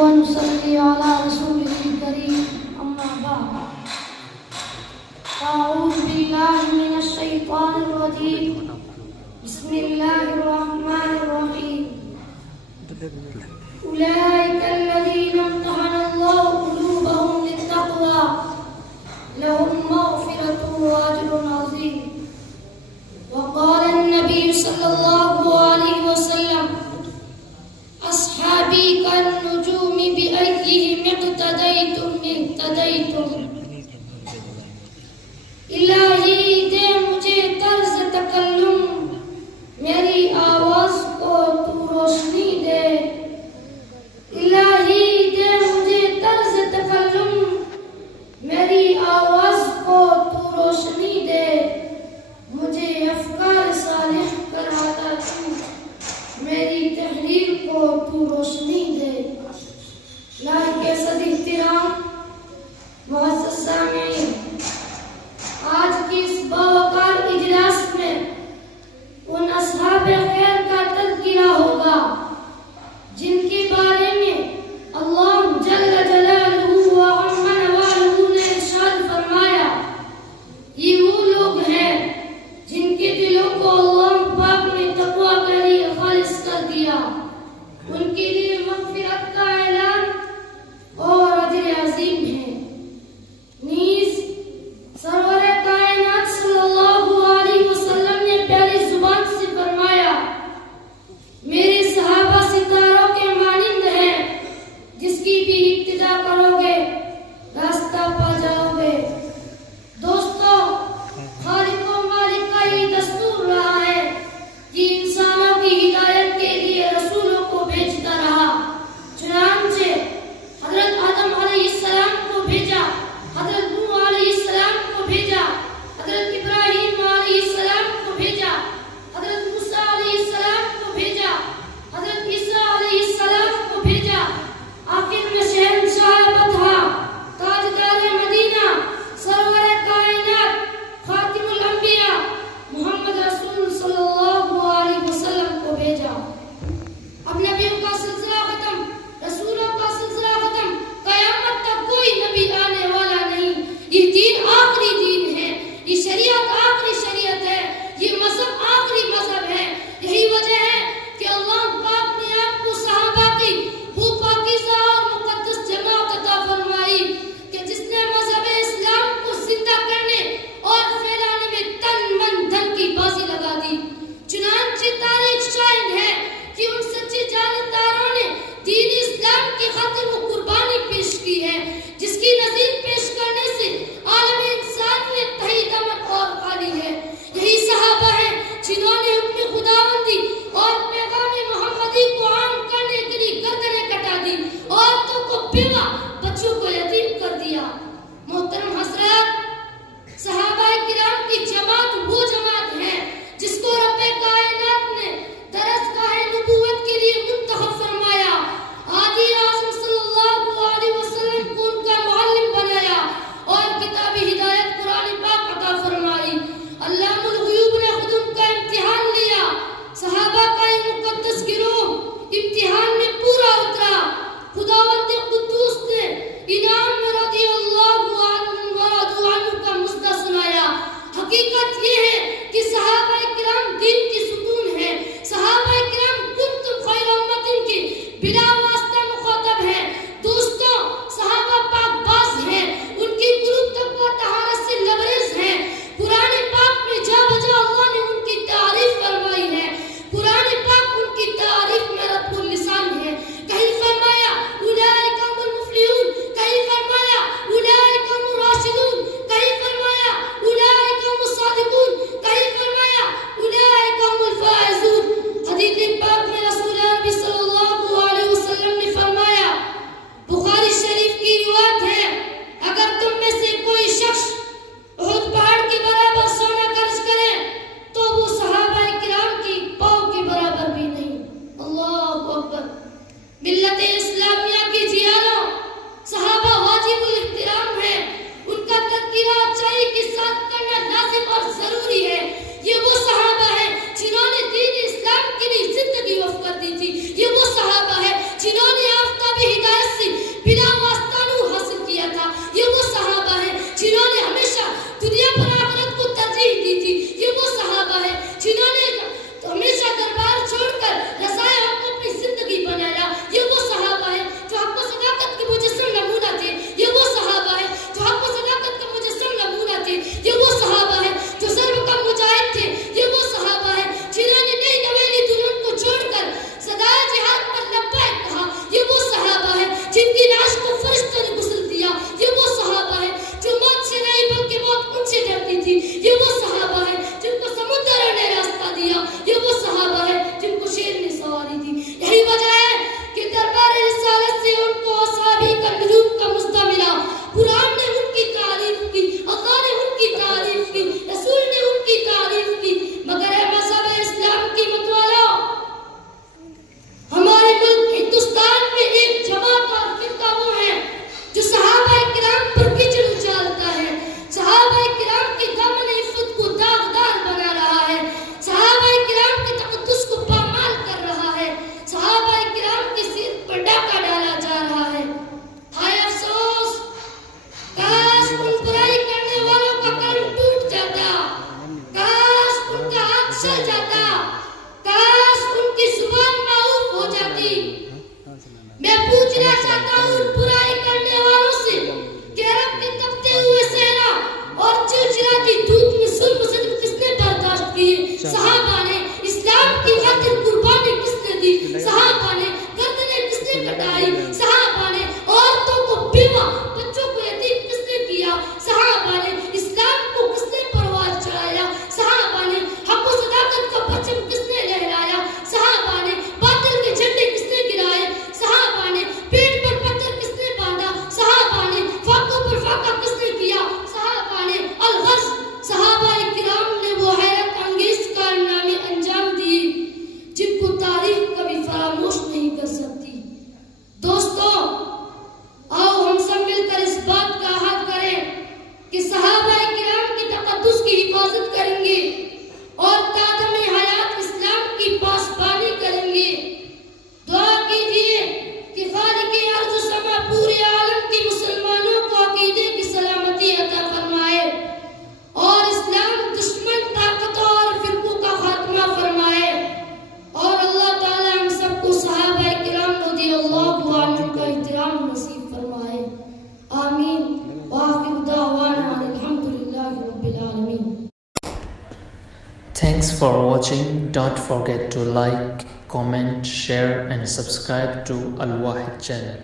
ونصلي على رسوله الكريم أما بعد أعوذ بالله من الشيطان الرجيم بسم الله الرحمن الرحيم أولئك الذين امتحن الله قلوبهم للتقوى لهم مغفرة وأجر عظيم. وقال النبي صلى الله عليه وسلم أصحابي كالنجوم بأيهم اقتديتم اهتديتم. الہی دے مجھے طرز تکلم، میری آواز کو تو روشنی دے. بلا واسطہ حاصل کیا تھا. یہ وہ صحابہ ہیں جنہوں نے ہمیشہ دنیا پر آخرت کو ترجیح دی تھی. یہ وہ صحابہ ہیں جنہوں نے ہمیشہ دربار چھوڑ کر رضائے حق کو اپنی زندگی بنایا. یہ وہ صحابہ ہیں جو حق و صداقت کے مجسم نمونہ تھے. یہ وہ صحابہ ہیں جو حق و صداقت کا مجسم نمونہ تھے. یہ وہ صحابہ ہیں جو ضرب کا مجاہد تھے. یہ وہ صحابہ ہیں جنہوں نے نئی نویلی دلہن کو چھوڑ کر صدائے جہاد پر لبیک کہا. یہ وہ صحابہ ہیں جن کی لاش کو فرشتوں نے غسل دیا. یہ وہ صحابہ ہیں جو موت سے نہیں بلکہ موت ان سے ڈرتی تھی. یہ وہ صحابہ ہیں جن کو سمندر نے راستہ دیا. یہ وہ صحابہ ہیں جن کو شیر نے سواری دی. یہی وجہ ہے کہ دربار رسالت سے ان کو اصحابی کا نجوم کا مژدہ ملا. قرآن نے ان کی تعریف کی, اللہ نے ان کی تعریف کی, رسول نے ان کی تعریف کی. مگر اے مذہب اسلام کی متوالا, ہمارے ملک ہندوستان میں ایک جماعت اور فرقہ وہ ہے جو صحابہ کرام پر کیچڑ اچالتا ہے, صحابہ کرام کے دامن عفت کو داغدار بنا رہا ہے, صحابہ کرام کے تقدس کو پامال کر رہا ہے, صحابہ کرام کے سر پر ڈاکہ ڈالا جا رہا ہے. ہائے افسوس, کاش ان برائی کرنے والوں کا قلم ٹوٹ جاتا, کاش ان کا ہاتھ چل جاتا, کاش ان کی زبان معاف ہو جاتی. میں پوچھنا چاہتا ہوں ان برائی کرنے والوں سے کہ عرب کے تپتے ہوئے صحرا اور چلچلاتی دھوپ میں ظلم و ستم کس نے برداشت کیے؟ صحابہ نے. اسلام کی خاطر قربانی کس نے دی؟ صحابہ نے. گردنیں کس نے کٹائی؟ صحابہ نے. عورتوں کو بیوہ, بچوں کو یتیم کس نے کیا؟ صحابہ نے. اسلام کو کس نے پرواز چڑھایا؟ صحابہ نے. حق و صداقت کا پرچم کس نے لہرایا؟ صحابہ نے. باطل کے جھنڈے کس نے گرائے؟ صحابہ نے. پیٹ پر پتھر کس نے باندھا؟ صحابہ نے. فاقوں پر فاقہ کس نے کیا؟ صحابہ نے. الغرض, صحابہ کرام نے وہ حیرت انگیز کارنامے انجام دیے جن کو تاریخ کبھی فراموش نہیں کر سکتی. دوستو, آؤ ہم سب مل کر اس بات کا عہد کریں کہ صحابہ کرام کی تقدس کی حفاظت کریں گے اور قادم حیات اسلام کی پاسبانی کریں گے. دعا کیجئے کہ خالق ارض و سما پورے عالم کے مسلمانوں کو عقیدے کی سلامتی عطا فرمائے اور اسلام دشمن طاقتوں اور فرقوں کا خاتمہ فرمائے, اور اللہ تعالی ہم سب کو صحابہ کرام رضی اللہ عنہم کا احترام نصیب فرمائے. آمین. وآخر دعوانا الحمدللہ رب العالمین. Thanks for watching. Don't forget to like, comment, share and subscribe to Al Wahid channel.